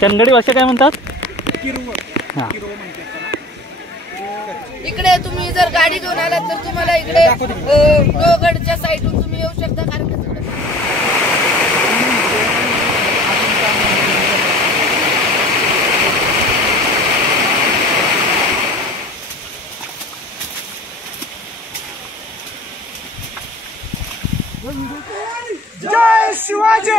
चंदगडी भाषा काय म्हणतात? इकडे तुम्ही जर गाडी घेऊन आलात तर तुम्हाला इकडे लोहगडच्या साईडून तुम्ही येऊ शकता. कारण जय Shivaji.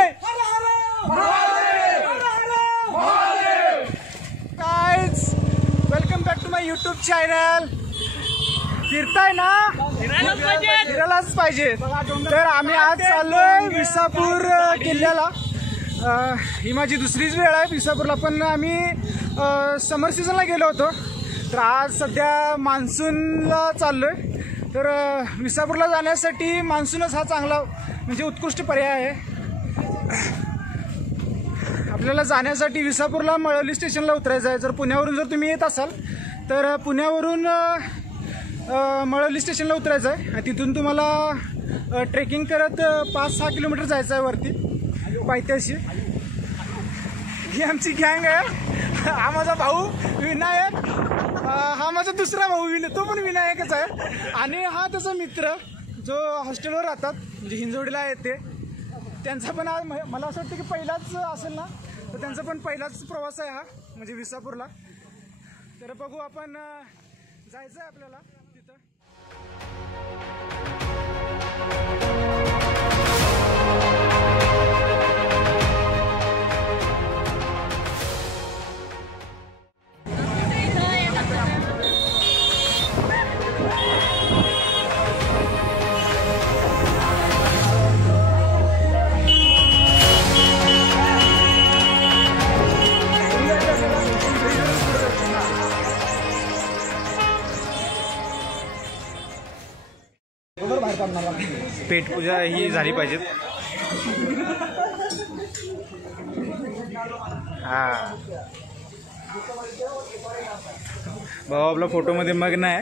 Guys, welcome back to my YouTube channel. फिरताय ना, फिरायलाच पाहिजे. तर आम्ही आज चाललोय विसापूर किल्ल्याला. ही माझी दुसरीच वेळ आहे विसापूरला, पण आम्ही समर सीझनला गेलो होतो. तर आज सध्या मान्सूनला चाललोय. तर विसापूरला जाण्यासाठी मान्सूनच हा चांगला म्हणजे उत्कृष्ट पर्याय आहे. आपल्याला जाण्यासाठी विसापूरला मळवली स्टेशनला उतरायचं आहे. जर पुण्यावरून जर तुम्ही येत असाल तर पुण्यावरून मळवली स्टेशनला उतरायचं आहे आणि तिथून तुम्हाला ट्रेकिंग करत 5-6 किलोमीटर जायचं आहे वरती पायथ्याशी. ही आमची गँग आहे. हा माझा भाऊ विनायक, हा माझा दुसरा भाऊ तो पण विनायकच आहे. आणि हा त्याचा मित्र जो हॉस्टेलवर राहतात म्हणजे हिंजवडीला आहे ते. त्यांचा पण मला असं वाटतं की पहिलाच असेल ना, तर त्यांचा पण पहिलाच प्रवास आहे हा म्हणजे विसापूरला. तर बघू आपण जायचं आहे आपल्याला तिथं. पेटपूजा ही झाली पाहिजे. हा भाऊ आपला फोटोमध्ये मग्न आहे.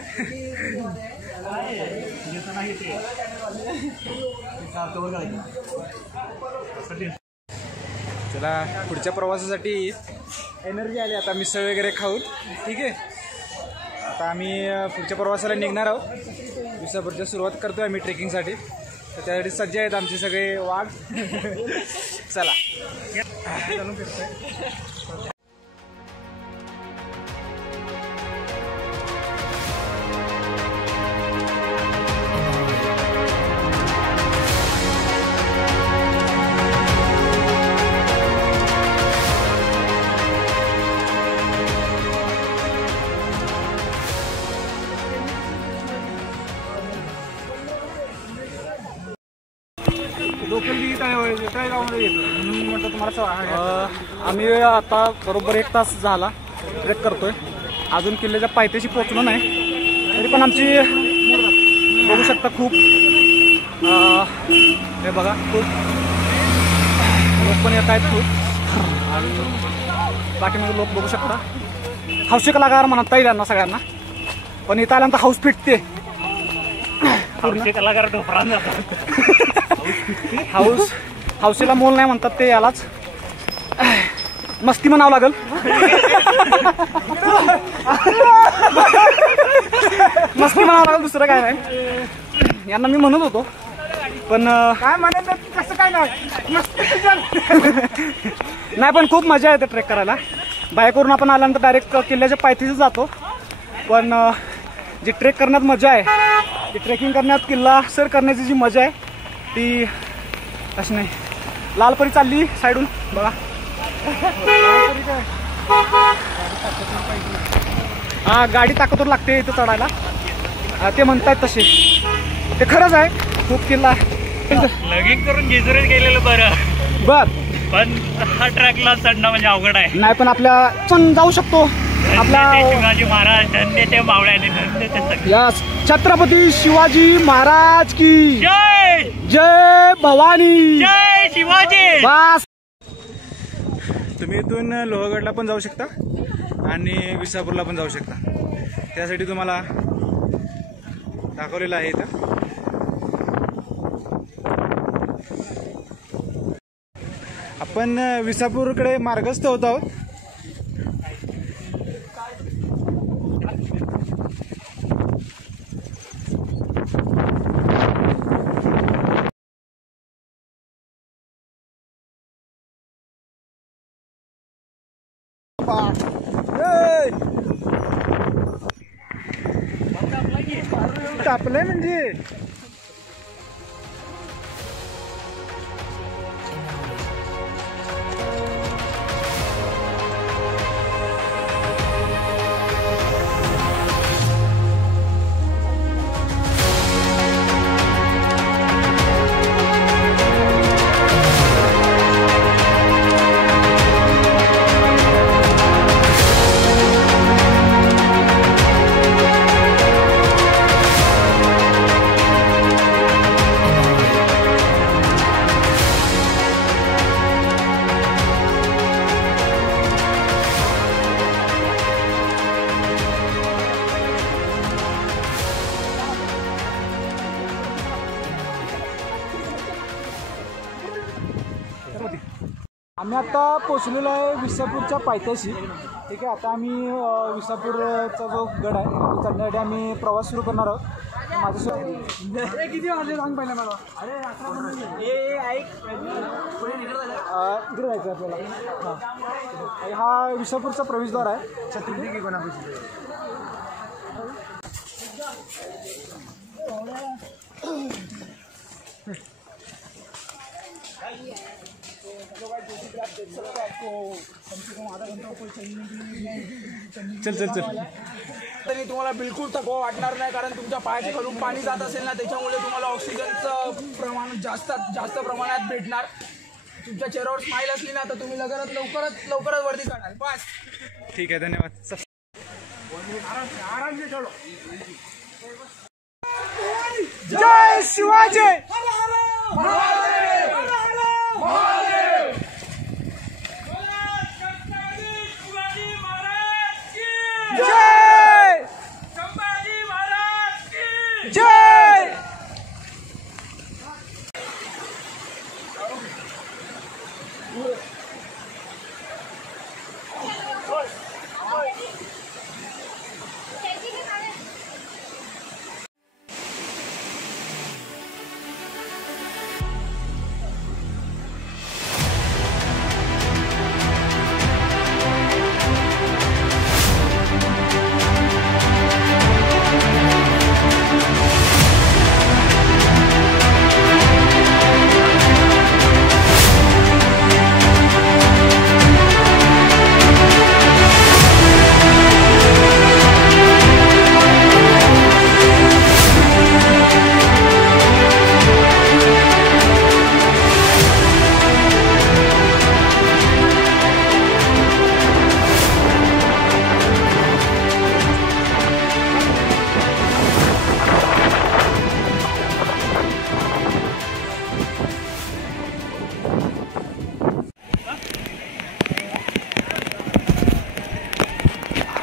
चला पुढच्या प्रवासासाठी एनर्जी आली आता मिसळ वगैरे खाऊन. ठीक आहे, आता आम्ही पुढच्या प्रवासाला निघणार आहोत. विसापूरच्या सुरुवात करतोय आम्ही ट्रेकिंगसाठी. तर त्यासाठी सज्ज आहेत आमचे सगळे वाघ. चला चालून फिरतोय. आम्ही आता बरोबर 1 तास झाला ट्रेक करतोय. अजून किल्ल्याच्या पायथ्याशी पोहोचलो नाही, तरी पण आमची बघू शकता खूप हे बघा खूप लोक पण येत आहेत खूप. आणि बाकीमध्ये लोक बघू शकता. हौशी कलाकार म्हणता येईल यांना सगळ्यांना, पण इथं आल्यानंतर हाऊस फिटते. कलाकार हौशीला मोल नाही म्हणतात ते, यालाच मस्ती म्हणावं लागल. मस्ती म्हणावं लागल, दुसरं काय नाही. यांना मी म्हणत होतो पण काय म्हणत कसं काय नाही, पण खूप मजा येते ट्रेक करायला. बाईकवरून आपण आल्यानंतर डायरेक्ट किल्ल्याच्या पायथ्याशी जातो. पण जी ट्रेक करण्यात मजा आहे, ती ट्रेकिंग करण्यात किल्ला सर करण्याची जी मजा आहे ती अशी नाही. लालपरी चालली साईडून बघा. हा गाडी ताकदवर लागते इथं चढायला, ते म्हणतायत तसे. ते खरंच आहे, खूप किल्ला लगीन करून जेजुरीत गेलेलं बरं. बर, पण हा ट्रॅकला चढणं म्हणजे अवघड आहे. नाही पण आपल्या पण जाऊ शकतो. आपला शिवाजी महाराज धन्य मावळ्याने धन्य. यस, छत्रपती शिवाजी महाराज की जय. जय भवानी, जय शिवाजी. बस. तुम्ही इथून लोहगडला पण जाऊ शकता आणि विसापूरला पण जाऊ शकता. त्यासाठी तुम्हाला दाखवलेलं आहे इथं. आपण विसापूरकडे मार्गस्थ होत आहोत. तापलंय म्हणजे आम्ही आता पोचलेलो आहे विसापूरच्या पायथ्याशी. ठीक आहे, आता आम्ही विसापूरचा जो गड आहे तो चढण्यासाठी आम्ही प्रवास सुरू करणार आहोत. माझ्यासोबत किती वाजले सांग पहिला मला. अरे इकडे जायचं आपल्याला. हां, हा विसापूरचा प्रवेशद्वार आहे. छत्री की कोणापाशी चल चल चल. तरी तुम्हाला बिलकुल थकवा वाटणार नाही, कारण तुमच्या पायाच्या खालून पाणी जात असेल ना, त्याच्यामुळे तुम्हाला ऑक्सिजनचं प्रमाण जास्त प्रमाणात भेटणार. तुमच्या चेहऱ्यावर स्माईल असली ना तर तुम्ही लवकरच वरती चढाल. बस. ठीक आहे, धन्यवाद. जय शिवाजी.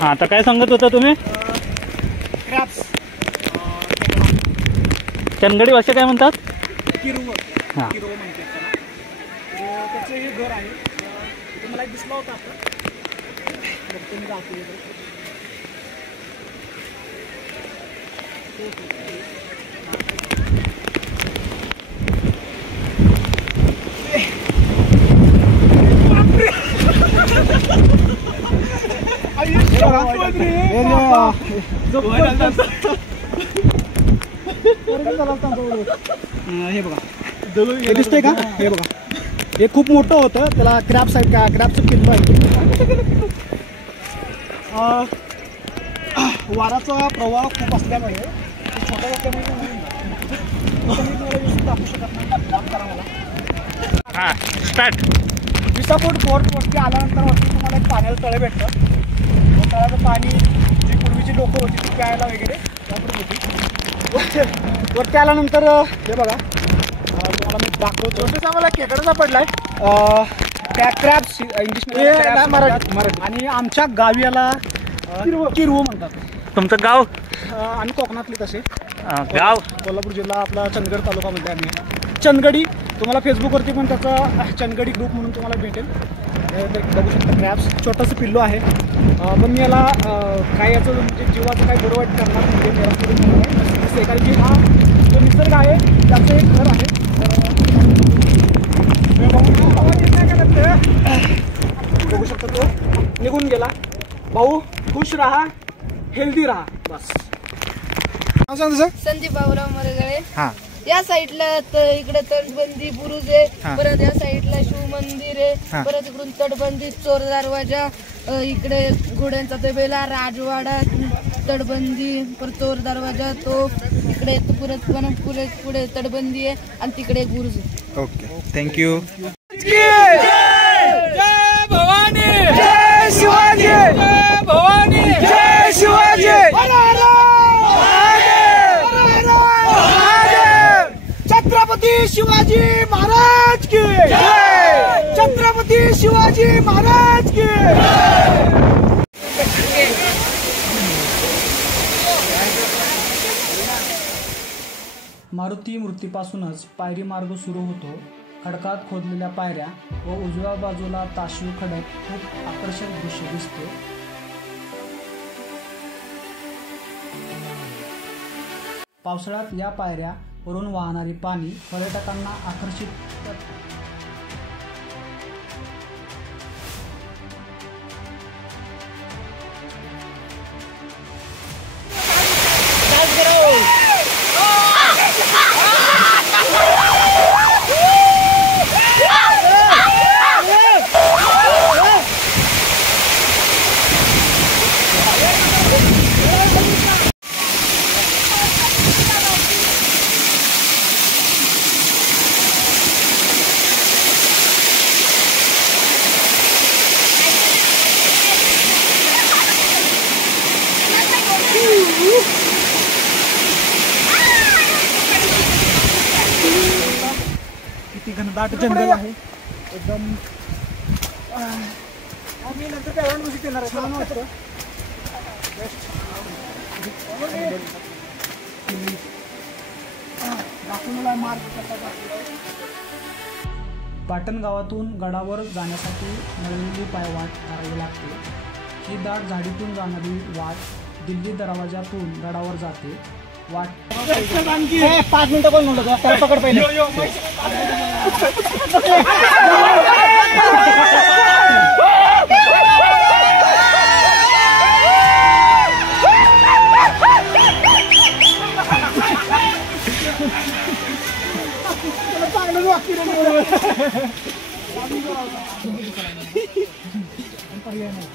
हा, आता काय सांगत होता तुम्ही? क्रॅप्स चंदगडी भाषा काय म्हणतात? किरुव. हां, किरुव म्हणतात त्याला. तर त्याचं हे घर आहे. तो मला एक दिसला होता आता. बघतो मी जातो इकडे. हे बघा, हे दिसतंय का? हे बघा, हे खूप मोठं होतं. त्याला क्रॅप्स आहेत का? क्रॅपचं पिल्लं आहे. वाराचा प्रवाह खूप असल्यामुळे छोट्या असल्यामुळे दाखवू शकत नाही. हां, स्टार्ट. विसापूर फोर्ट वरती आल्यानंतर वरती तुम्हाला एक पाण्याचं तळे भेटतं. तळ्याचं पाणी जी पूर्वीची लोकं होती ती प्यायला वगैरे वापरत होती. वरती आल्यानंतर हे बघा, तुम्हाला मी दाखवतो. तसंच आम्हाला खेकडा सापडलाय. Crabs English Marathi. आणि आमच्या गावी याला किरवू म्हणतात. तुमचं गाव? आणि कोकणातले तसे गाव कोल्हापूर जिल्हा आपला चंदगड तालुकामध्ये आम्ही. चंदगडी तुम्हाला फेसबुकवरती पण त्याचा चंदगडी ग्रुप म्हणून तुम्हाला भेटेल. बघू शकता क्रॅब्स. छोटंसं पिल्लू आहे. पण मी याला काय याचं म्हणजे जीवाचं काही बरं वाईट करणार म्हणजे कारण की हा जो निसर्ग आहे त्याचं एक घर आहे. बघू शकता तो निघून गेला. राहा, हेल्दी राहा, बस. नाव सांग तुझं. संदीप बाबूराव मरगळे. हा. या साईडला इकडे तटबंदी बुरुज आहे, परत या साईडला शिव मंदिर आहे, परत इकडून तटबंदी, चोर दरवाजा, इकडे घोड्यांचा तबेला, राजवाडा, तटबंदी, परत चोर दरवाजा, तो इकडे परत पुढे तटबंदी आहे आणि तिकडे एक बुरुज आहे. Okay, thank you. जय भवानी, जय शिवाजी, जय भवानी, जय शिवाजी. छत्रपती शिवाजी महाराज की जय. छत्रपती शिवाजी महाराज की मारुती मूर्तीपासूनच पायरी मार्ग सुरू होतो. खडकात खोदलेल्या पायऱ्या व उजव्या बाजूला ताशीव खडक खूप आकर्षक दृश्य दिसते. पावसाळ्यात या पायऱ्या वरून वाहणारी पाणी पर्यटकांना आकर्षित करते. किती घनदाट जंगल आहे एकदम. आम्ही नंतर बॅकग्राऊंड म्युझिक देणार आहे. छान वाटतं. पाटण गावातून गडावर जाण्यासाठी नळलेली पायवाट करावी लागते. ही दाट झाडीतून जाणारी वाट दिल्ली दरवाजातून गडावर जाते. वाट 5 मिनिटं कोण म्हणतो त्याला पकड पहिले. चांगलं वाक्य पर्याय नाही.